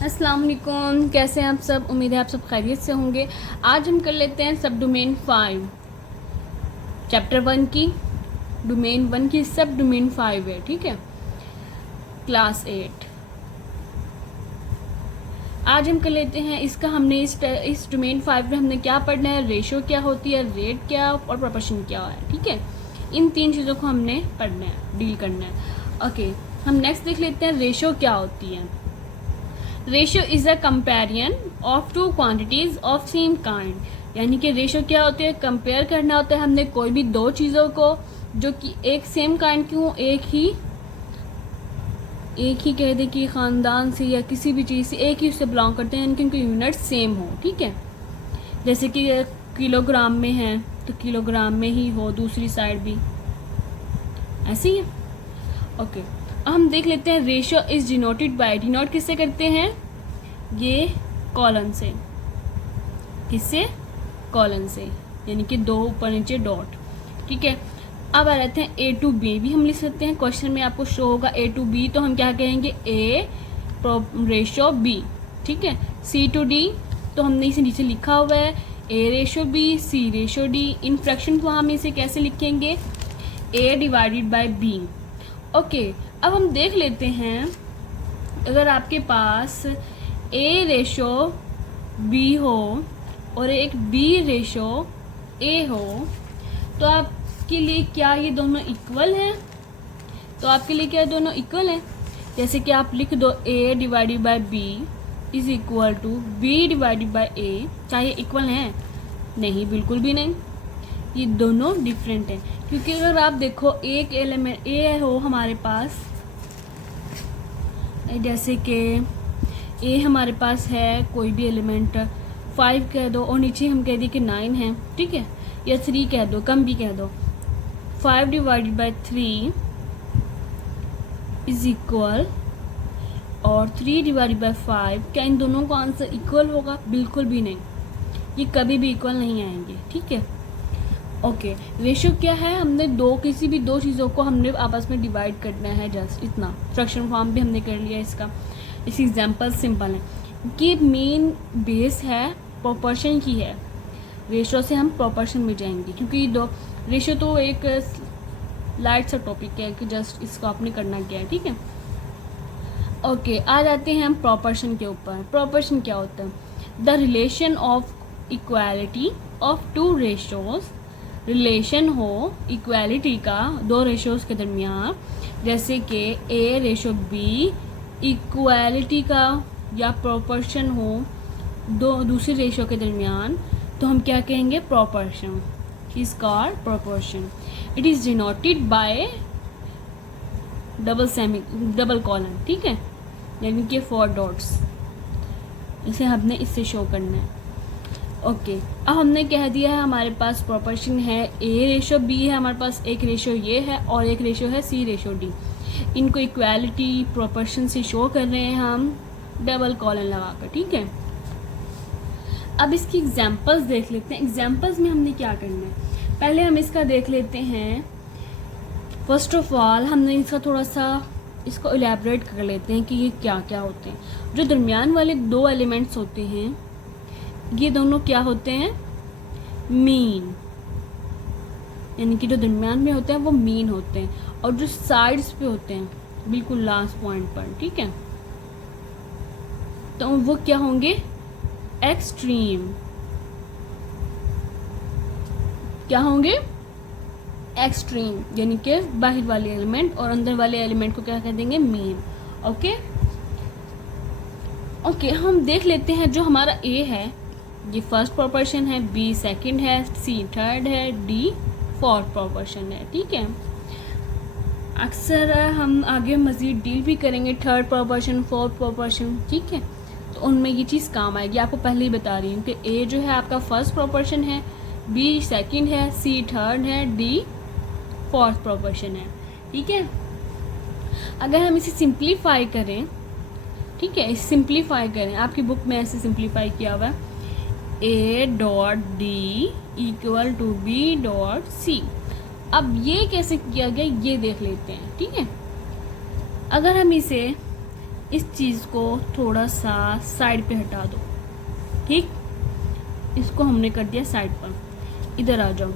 अस्सलाम वालेकुम, कैसे हैं आप सब। उम्मीद है आप सब खैरियत से होंगे। आज हम कर लेते हैं सब डोमेन 5 चैप्टर 1 की। डोमेन 1 की सब डोमेन 5 है, ठीक है, क्लास 8। आज हम कर लेते हैं इसका। हमने इस डोमेन 5 में हमने क्या पढ़ना है, रेशो क्या होती है, रेट क्या और प्रोपोर्शन क्या है, ठीक है। इन तीन चीज़ों को हमने पढ़ना है, डील करना है। ओके, हम नेक्स्ट देख लेते हैं रेशो क्या होती है। Ratio is a comparison of two quantities of same kind, यानी कि रेशियो क्या होती है, कंपेयर करना होता है हमने कोई भी दो चीज़ों को जो कि एक सेम काइंड की हो, एक ही कह दे कि ख़ानदान से या किसी भी चीज़ से एक ही उससे बिलोंग करते हैं, यानी उनकी यूनिट सेम हो, ठीक है। जैसे कि किलोग्राम में है तो किलोग्राम में ही हो, दूसरी साइड भी ऐसे ही है। ओके, अब हम देख लेते हैं ratio is denoted by, denote किससे करते हैं, ये कॉलन से। किससे, कॉलन से, यानी कि दो ऊपर नीचे डॉट, ठीक है। अब आ जाते हैं ए टू बी, भी हम लिख सकते हैं। क्वेश्चन में आपको शो होगा ए टू बी, तो हम क्या कहेंगे, ए रेशो बी, ठीक है। सी टू डी तो हमने इसे नीचे लिखा हुआ है, A ratio B, C ratio D. इन फ्रैक्शन को हम इसे कैसे लिखेंगे, A divided by B. Okay, अब हम देख लेते हैं, अगर आपके पास ए रेशो बी हो और एक बी रेशो ए हो, तो आपके लिए क्या ये दोनों इक्वल हैं, तो आपके लिए क्या दोनों इक्वल हैं। जैसे कि आप लिख दो A divided by B is equal to B divided by A, क्या ये इक्वल हैं, नहीं, बिल्कुल भी नहीं, ये दोनों डिफरेंट हैं। क्योंकि अगर आप देखो एक एलिमेंट ए हो हमारे पास, जैसे कि ए हमारे पास है कोई भी एलिमेंट 5 कह दो और नीचे हम कह दिए कि 9 है, ठीक है, या 3 कह दो, कम भी कह दो, 5 डिवाइडेड बाय 3 इज इक्वल, और 3 डिवाइडेड बाय 5, क्या इन दोनों का आंसर इक्वल होगा, बिल्कुल भी नहीं, ये कभी भी इक्वल नहीं आएंगे, ठीक है। ओके, रेशियो क्या है, हमने किसी भी दो चीज़ों को हमने आपस में डिवाइड करना है, जस्ट इतना। फ्रैक्शन फॉर्म भी हमने कर लिया इसका। इसकी एग्जांपल सिंपल है कि मेन बेस है प्रोपोर्शन की है, रेशियो से हम प्रोपोर्शन में जाएंगे, क्योंकि दो रेशियो तो एक लाइट सा टॉपिक है कि जस्ट इसको आपने करना क्या है, ठीक है। ओके, आ जाते हैं हम प्रोपोर्शन के ऊपर। प्रोपोर्शन क्या होता है, the relation of equality of two ratios, relation हो इक्वालिटी का दो रेशियोज के दरमियान, जैसे कि ए रेशो बी, इक्वालिटी का या प्रोपोर्शन हो दो दूसरे रेशियो के दरमियान, तो हम क्या कहेंगे, proportion is called proportion. It is denoted by double colon, ठीक है, यानी कि 4 डॉट्स, इसे हमने इससे शो करना है। ओके, अब हमने कह दिया है हमारे पास प्रोपोर्शन है, ए रेशो बी है हमारे पास, एक रेशो ये है और एक रेशो है सी रेशो डी। इनको इक्वालिटी प्रोपोर्शन से शो कर रहे हैं हम डबल कॉलन लगाकर, ठीक है। अब इसकी एग्जांपल्स देख लेते हैं। एग्जांपल्स में हमने क्या करना है, पहले हम इसका देख लेते हैं। फर्स्ट ऑफ ऑल हमने इसका थोड़ा सा इसको इलेबरेट कर लेते हैं कि ये क्या क्या होते हैं। जो दरमियान वाले दो एलिमेंट्स होते हैं, ये दोनों क्या होते हैं, मीन, यानी कि जो दरमियान में होते हैं वो मीन होते हैं, और जो साइड्स पे होते हैं बिल्कुल लास्ट पॉइंट पर, ठीक है, तो वो क्या होंगे, एक्सट्रीम। क्या होंगे, एक्सट्रीम, यानी कि बाहर वाले एलिमेंट, और अंदर वाले एलिमेंट को क्या कह देंगे, मीन। ओके ओके, हम देख लेते हैं जो हमारा ए है, ये फर्स्ट प्रोपोर्शन है, बी सेकंड है, सी थर्ड है, डी फोर्थ प्रोपोर्शन है, ठीक है। अक्सर हम आगे मज़ीद डील भी करेंगे थर्ड प्रोपोर्शन, फोर्थ प्रोपोर्शन, ठीक है, तो उनमें ये चीज़ काम आएगी। आपको पहले ही बता रही हूँ कि ए जो है आपका फर्स्ट प्रोपोर्शन है, बी सेकंड है, सी थर्ड है, डी फोर्थ प्रोपोर्शन है, ठीक है। अगर हम इसे सिंप्लीफाई करें, ठीक है, सिंप्लीफाई करें, आपकी बुक में ऐसे सिंप्लीफाई किया हुआ है, A dot D equal to B dot C. अब ये कैसे किया गया ये देख लेते हैं, ठीक है। अगर हम इसे इस चीज़ को थोड़ा सा साइड पे हटा दो, ठीक। इसको हमने कर दिया साइड पर। इधर आ जाओ,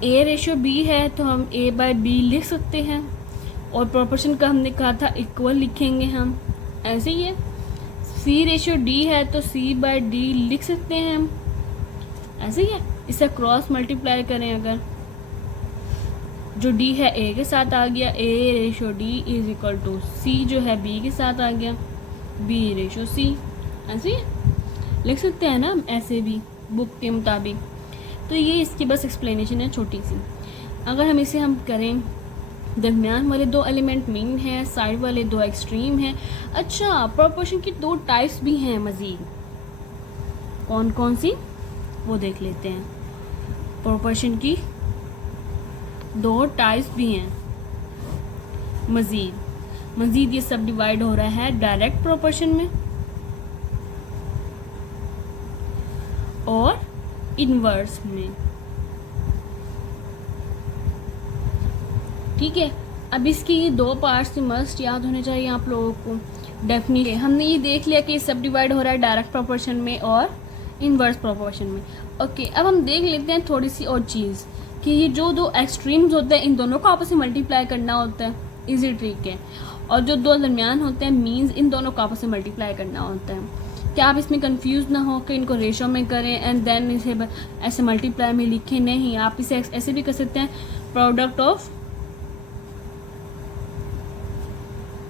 A/B है तो हम A/B लिख सकते हैं, और प्रोपोर्शन का हमने कहा था इक्वल लिखेंगे हम, ऐसे ही है। C/D है तो C/D लिख सकते हैं हम, ऐसे ही है। इसे क्रॉस मल्टीप्लाई करें अगर, जो D है A के साथ आ गया, A/D is equal to C जो है B के साथ आ गया, B/C, ऐसे ही लिख सकते हैं ना ऐसे भी बुक के मुताबिक। तो ये इसकी बस एक्सप्लेनेशन है छोटी सी। अगर हम इसे हम करें, दरमियान वाले 2 एलिमेंट मीन है, साइड वाले 2 एक्सट्रीम हैं। अच्छा, प्रोपोर्शन की 2 टाइप्स भी हैं मज़ीद, कौन कौन सी वो देख लेते हैं। प्रोपोर्शन की 2 टाइप्स भी हैं मज़ीद ये सब डिवाइड हो रहा है डायरेक्ट प्रोपोर्शन में और इनवर्स में, ठीक है। अब इसकी ये 2 पार्ट्स मस्ट याद होने चाहिए आप लोगों को। डेफिनेटली हमने ये देख लिया कि सब डिवाइड हो रहा है डायरेक्ट प्रोपोर्शन में और इनवर्स प्रोपोर्शन में। ओके, अब हम देख लेते हैं थोड़ी सी और चीज़ कि ये जो 2 एक्सट्रीम्स होते हैं इन दोनों को आपस में मल्टीप्लाई करना होता है, इजी ट्रिक है। और जो 2 दरमियान होते हैं मीन्स, इन दोनों को आपस में मल्टीप्लाई करना होता है। क्या आप इसमें कंफ्यूज ना हो कि इनको रेशो में करें एंड देन इसे ऐसे मल्टीप्लाई में लिखें, नहीं। आप इसे ऐसे भी कर सकते हैं, product of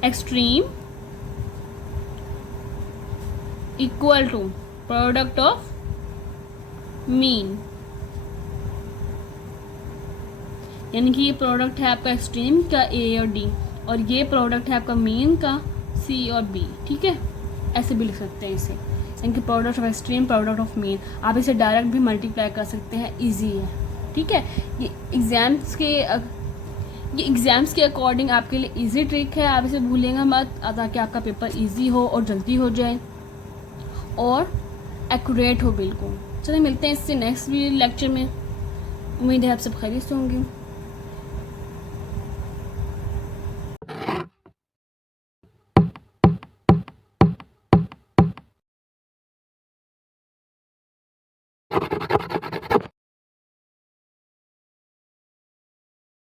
extreme equal to product of mean, यानी कि ये प्रोडक्ट है आपका एक्सट्रीम का A और D, और ये प्रोडक्ट है आपका मीन का C और B, ठीक है। ऐसे भी लिख सकते हैं इसे, यानी कि product of extreme, product of mean. आप इसे डायरेक्ट भी मल्टीप्लाई कर सकते हैं, इजी है, ठीक है। ये एग्ज़ाम्स के अकॉर्डिंग आपके लिए इजी ट्रिक है, आप इसे भूलेंगे मत, ताकि आपका पेपर इजी हो और जल्दी हो जाए और एक्यूरेट हो बिल्कुल। चलिए मिलते हैं इससे नेक्स्ट लेक्चर में। उम्मीद है आप सब खैरियत से होंगे।